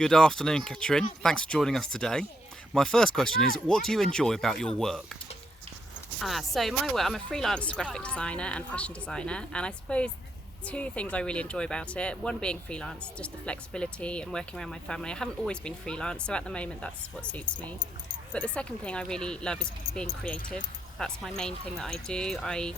Good afternoon, Catrin. Thanks for joining us today. My first question is, what do you enjoy about your work? So my work, I'm a freelance graphic designer and fashion designer, and I suppose two things I really enjoy about it. One being freelance, just the flexibility and working around my family. I haven't always been freelance, so at the moment that's what suits me. But the second thing I really love is being creative. That's my main thing that I do. I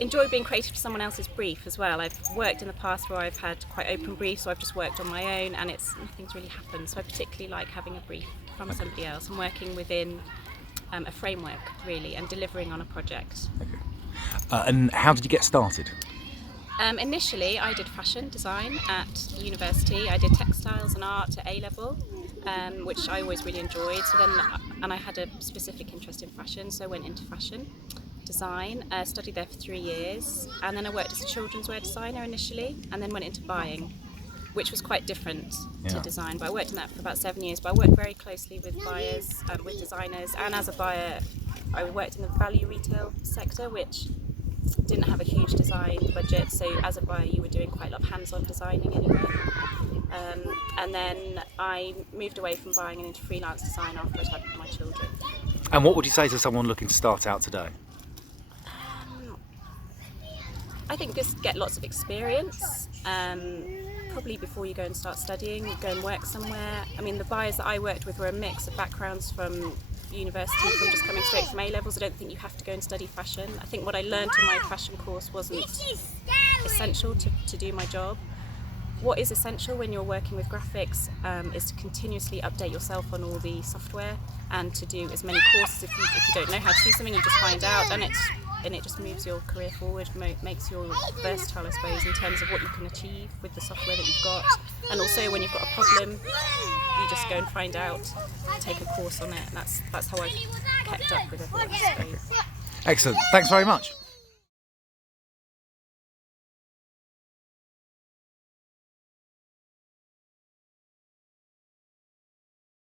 enjoy being creative to someone else's brief as well. I've worked in the past where I've had quite open briefs, so I've just worked on my own and nothing's really happened. So I particularly like having a brief from somebody else and working within a framework really and delivering on a project. And how did you get started? Initially I did fashion design at university. I did textiles and art at A-level, which I always really enjoyed. And I had a specific interest in fashion, so I went into fashion design, studied there for 3 years, and then I worked as a childrenswear designer initially, and then went into buying, which was quite different to design. But I worked in that for about 7 years. But I worked very closely with buyers, with designers, and as a buyer I worked in the value retail sector, which didn't have a huge design budget, so as a buyer you were doing quite a lot of hands-on designing anyway. And then I moved away from buying and into freelance design after I'd had my children. And what would you say to someone looking to start out today? I think just get lots of experience, probably before you go and start studying, go and work somewhere. I mean, the buyers that I worked with were a mix of backgrounds from university, from just coming straight from A-levels. I don't think you have to go and study fashion. I think what I learned in my fashion course wasn't essential to do my job. What is essential when you're working with graphics is to continuously update yourself on all the software and to do as many courses. If you don't know how to do something, you just find out, and it just moves your career forward, makes you versatile, I suppose, in terms of what you can achieve with the software that you've got. And also when you've got a problem, you just go and find out, take a course on it, and that's how I've kept up with everything, I suppose. Excellent. Thanks very much.